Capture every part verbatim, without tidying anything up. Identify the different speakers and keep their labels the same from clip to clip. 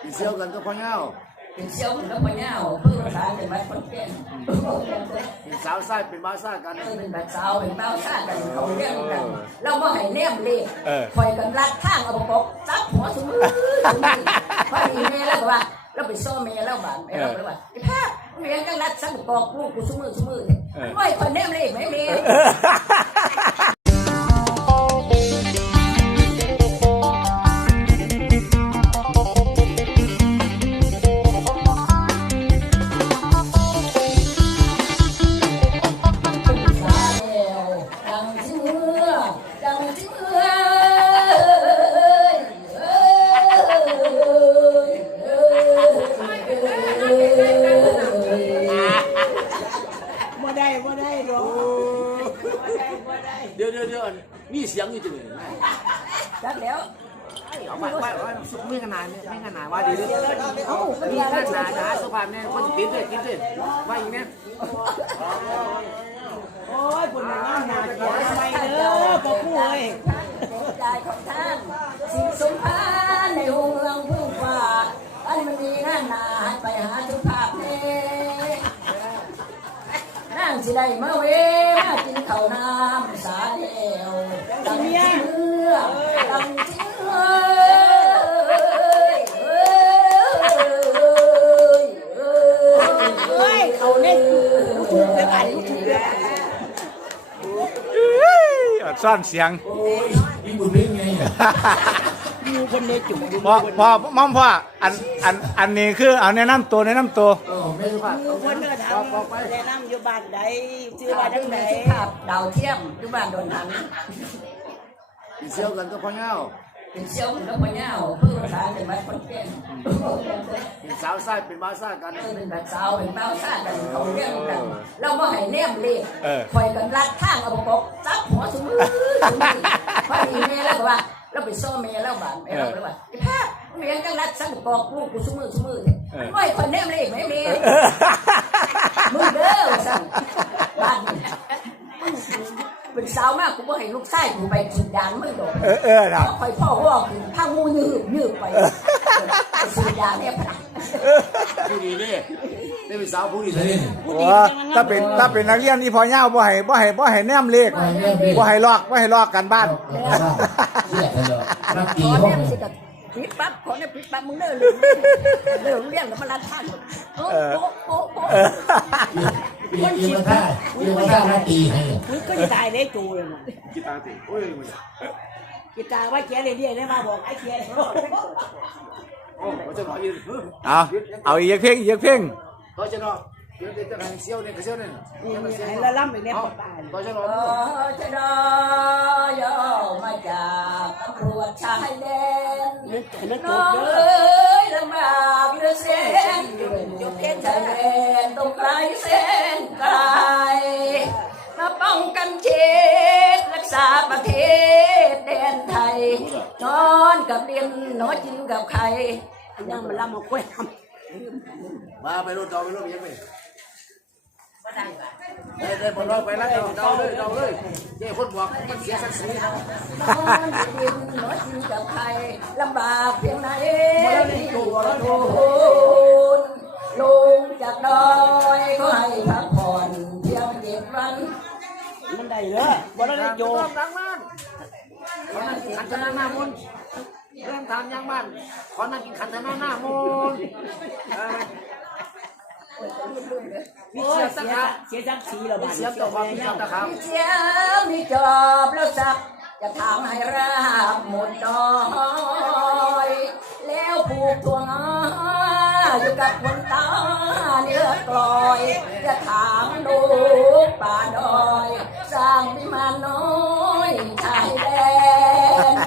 Speaker 1: เชี่ยวกันก็พ่อเงา
Speaker 2: เป็นเชี่ยวกันก็พ่อเงาเพื่อภาษาเป็นบ้านคนเก่ง
Speaker 1: เป็นสาวไส้เป็นบ้าซ่ากัน
Speaker 2: เป็นแบบสาวเป็นบ้าซ่ากันเขาเรียกกันเราบ่ให้แนมเลยคอยกันรัดข้างเอาปกจับหัวสมือพอดีแม่แล้วก็ว่าเราไปซ้อแม่แล้วบ้านแม่เราเลยว่าไอ้ภาพเมียกันรัดสักปอกลูกกูสมือสมือไม่คอยแนมเลยไม่มี
Speaker 1: เดี๋ยวเดี๋ยวเดี๋ยวมีเสียงอยู่จังเลย
Speaker 2: จัดแล้ว
Speaker 1: เอาไปไปไม่ขนาดไม่ขนาดว่าดีเลยเอ้ามีขนาดหนาสุภาพเนี่ยคนติดเลยติดเลยว่าอย่างนี้
Speaker 3: โอ้ยคนมันหนาขอไปเด้อพ่อผู้เอ้ย
Speaker 2: ใจของท่านสิ่งสมภารในห้องเรื่องพึ่งฟ้าอันมันมีหน้าหนาไปหาสุภาพเนี่ยนั่งสิได้มาเว้มากินข้าวน้ำสาเดียวตั้งเชื่อตั้งเชื่อ
Speaker 3: เฮ้ยเขาเนี่ยถูกแล้วกันถูกแล้ว
Speaker 4: ซ่อนเสียง
Speaker 1: มีบุญเรื่องไง
Speaker 3: มีคนในจุ่ม
Speaker 4: พอพอมอมพ่ออันอันอันนี้คือเอาแนะนำตัวแนะนำตัว
Speaker 1: ไม่รู้ว่า
Speaker 3: คนเดินทางแนะนำอยู่บ้านใดชื่อบ้านทั้งไหน
Speaker 2: ภาพดาวเทียมอยู่บ้านโดนหัน
Speaker 1: เป็นเชี่ยวกันก็พ่อเงา
Speaker 2: เป็นเชี่ยวกันก็พ่อเงาเพื่อภาษาเป็นบ้านคนเก่ง
Speaker 1: เป็นสาวไส้เป็นบ้าซ่ากัน
Speaker 2: เป็นแบบสาวเป็นบ้าซ่ากันเขาเรียกกันเราบ่ให้แนมเลยคอยกันรัดข้างเอาปกจับหัวสมือพอดีแม่แล้วก็ว่าเราไปซ้อแม่แล้วบ้านแม่เราเลยว่าไอ้ภาพเมียกันรัดสักปอกลูกกูสมือสมือไม่คอยแนมเลยไม่มีมึงเด้อสั่งบ้านเป็นสาวมากกูบ่ให้ลูกชายกูไปกินยางมึงดอก
Speaker 4: เออเออนะ
Speaker 2: คอยพ่อว่ากินข้าวงูยืบยืบไปกินยาเนี่ยพนัก
Speaker 1: ผู้ดีเนี่ยได้เป็นสาวผู้ดีเลย
Speaker 4: ว่าถ้าเป็นถ้าเป็นนักเรียนที่พอเงาบ่ให้บ่ให้บ่ให้แนมเลขบ่ให้ลอกบ่ให้ลอกกันบ้าน
Speaker 2: ขอแนมสิกับปิดปั๊บขอเนี่ยปิดปั๊บมึงเด้อเลยเด้อเรียกกับมาลัดท่านโป๊ะโป๊ะโป๊ะโป๊ะ
Speaker 1: คนคิดท่าคิดท่าหน้าตีให้
Speaker 3: มึงก็จะตายได้จูเลยมั้ง
Speaker 1: กีตาร์ตีโอ้ย
Speaker 3: กีตาร์ว่าแกเลยเรียกได้มาบอกไอ้แก
Speaker 1: โอ้จะบอกยืน
Speaker 4: เอาเอาอีกเพลงอีกเพลง
Speaker 1: ต่อจะนอเดี๋ยวจะให้เซี่ยวเนี่ยเซี่ยวเนี่ย
Speaker 3: ให้ละล่ำไปเนี่ย
Speaker 1: ต่อจะนอ
Speaker 2: จะนอยมาจากตำรวจชายแดนน้องเอ้ยลำบากเหลือเส้นอยู่เขตชายแดนตรงไกลเส้นไกลมาป้องกันเขตรักษาประเทศแดนไทยนอนกับเรียนนอนกินกับใคร
Speaker 3: ยังมาล่ำมาคุยทำ
Speaker 1: มาไปรถเราไปรถยังไงได้ได้บอลเราไปแล้วเราเลยเราเลยเจ้าคนบอกมันเสียศักดิ์ศรี
Speaker 2: นอนกินนอนกินกับใครลำบากเพียงไหนตัวโดนลงจากดอยก็ให้พักผ่อนเพียงเจ็ดวัน
Speaker 3: มันได้เลยบอลได้โย
Speaker 1: กดังมากขันธนาหน้ามนเริ่มทำยังบ้านขอนั่งกินขันธนาหน้ามน
Speaker 3: พี่เสียสักเสียสักสีเราบ้าน
Speaker 1: เสียต่อความพี่ตะขา
Speaker 2: เสียมีจอบแล้วสักจะทำให้ราบหมดดอยแล้วผูกตัวงาอยู่กับคนตาเนื้อกลอยจะถามดูป่าดอยสร้างวิมานน้อยชายแดน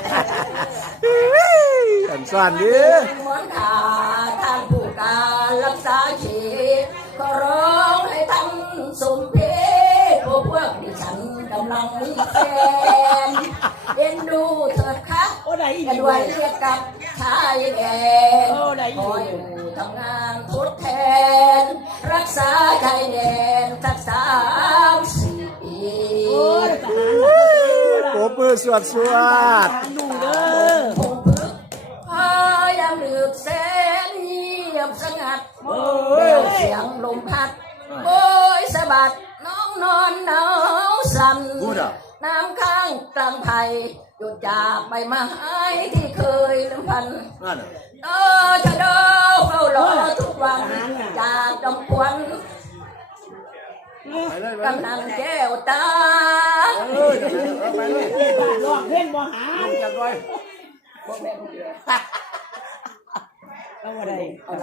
Speaker 4: อันซ่อนดิ
Speaker 2: มนต์ขาท่านผู้การรักษาชีพขอร้องให้ท่านสมเพชพวกพวกดิฉันกำลังมีแฟนเอ็นดูเถิดค่ะกันด้วยเรียกกับชายแดนคอยอยู่ทำงานทดแทนรักษาชายแดนสักสามสี่ปี
Speaker 4: โอ้เพื่อสวดสวด
Speaker 2: ผมพึกพายามดึกแสยบสงัดเดียวเสียงลมพัดโอ้ยสะบัดน้องนอนหนาวสั่นน้ำข้างกลางไผ่หยุดจากใบไม้ที่เคยลืมพันเออจะเดินเฝ้ารอทุกวันจากดำควันกำลังแก้วตา
Speaker 3: ลองเพ่นบ่หา
Speaker 1: จับด้วย
Speaker 3: เอาอะไร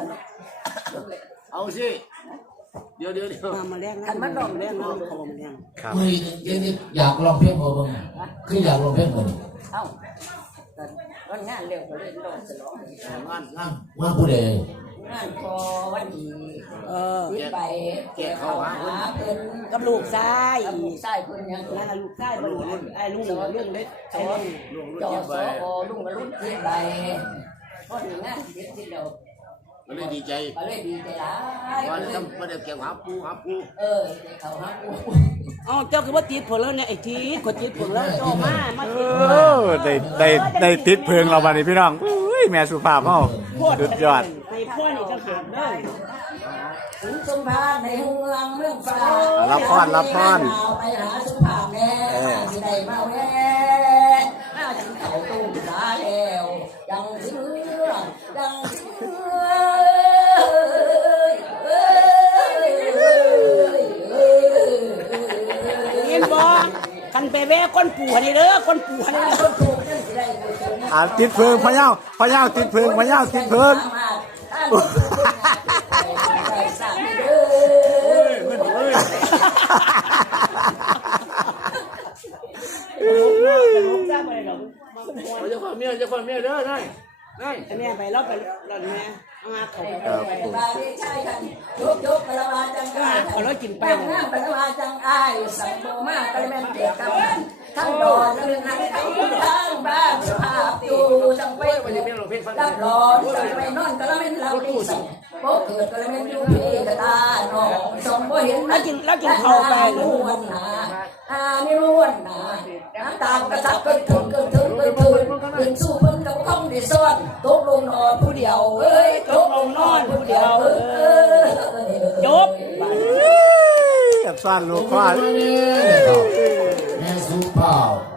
Speaker 1: เอาสิเดี๋ยวเดี๋ยวเดี๋ยว
Speaker 3: มามาแรงนะมันร้องแรงน้องเขามาแรง
Speaker 4: ครับ
Speaker 5: คุยยังอยากลองเพลงบ่บ้างคืออยากลองเพลงบ่
Speaker 2: เอ้าวันงานเร็วก็เลยลงฉลอง
Speaker 1: งานงาน
Speaker 5: ว่าผู้ใด
Speaker 2: งานพอวันดี
Speaker 3: เออ
Speaker 2: ที่ไปแก่เขาหาเพิ่น
Speaker 3: กับลูกชาย
Speaker 2: กับลูกชายเพิ่นยัง
Speaker 3: นั่นลูกชายบ่รู้ไอ้ลุงหนึ่งลุงเล็กไอ้ลุง
Speaker 2: จอสอลุงมารุ่นที่ใบพอถึงงานเด็ดที่เดียว
Speaker 1: ก็เลยดีใจ
Speaker 2: ก็เลยดีใจหลาย
Speaker 1: ว่าจะมาเดี๋ยวเก็บหาปูหาปู
Speaker 2: เออเขาหาปู
Speaker 3: อ๋อเจ้าคือว่าติดผลแล้วเนี่ยไอ้ทีคนติดผลแล้วโตมามา
Speaker 4: เอ
Speaker 3: ติด
Speaker 4: อได้ได้ได้ติดเพิงเราบัดนี้พี่น้องอุ้ยแม่สุภาพเฮาสุดยอด
Speaker 3: ในพ่อนี่จะขาดเลย
Speaker 2: ถึงสมภารในเมืองเมืองฟ้า
Speaker 4: รับพรรับพร
Speaker 2: ไปหาสมภารแน่ที่ได้มาแวะมาถึงเขาตู้ตาแล้วยังเชื่อยังเชื่อ
Speaker 3: เห็นบ่คันไปแวะก้นปู่นี่เด้อก้นปู่นี่เด้อ
Speaker 4: อ่าติดเพิงพ่อเย้าพ่อเย้าติดเพิงพ่อเย้าติดเพิง
Speaker 3: ลูกจ้าไปหรอก
Speaker 1: เจ้าคนเมียเจ้าคนเมียเด้อได้ได้
Speaker 3: แม่ไปแล้วไปแล้วแม่เอามาเขา
Speaker 2: ไปบาลีใช่กันยกยกกระวาจังอา
Speaker 3: เอาแล้วกินไป
Speaker 2: แป้งน้ำกระวาจังอายสังโบมากระแม่เปียกกำมันทั้งดอนเรื่องนั้นทั้งทั้งบ้านสภาพอยู่จังไปรับรองจังไปนอนกระแม่เราดีสั่งโบเกิดกระแม่อยู่พี่กระตาหนองสมบ่เห็น
Speaker 3: แล้วกินแล้วกินข้าวไป
Speaker 2: ไม่รู้วันหนาอาไม่รู้วันหนาน้ำตาลกระซับเกินถึงเกินถึงเกินถึงเกินสู้เพิ่นกับข้องได้ซ่อนตกลงนอนผู้เดียวเอ้ยตกลงนอนผู้เดียวเอ้ย
Speaker 3: จบ
Speaker 4: กับซ่อนลูกพ่อ
Speaker 5: แม่สุภาพ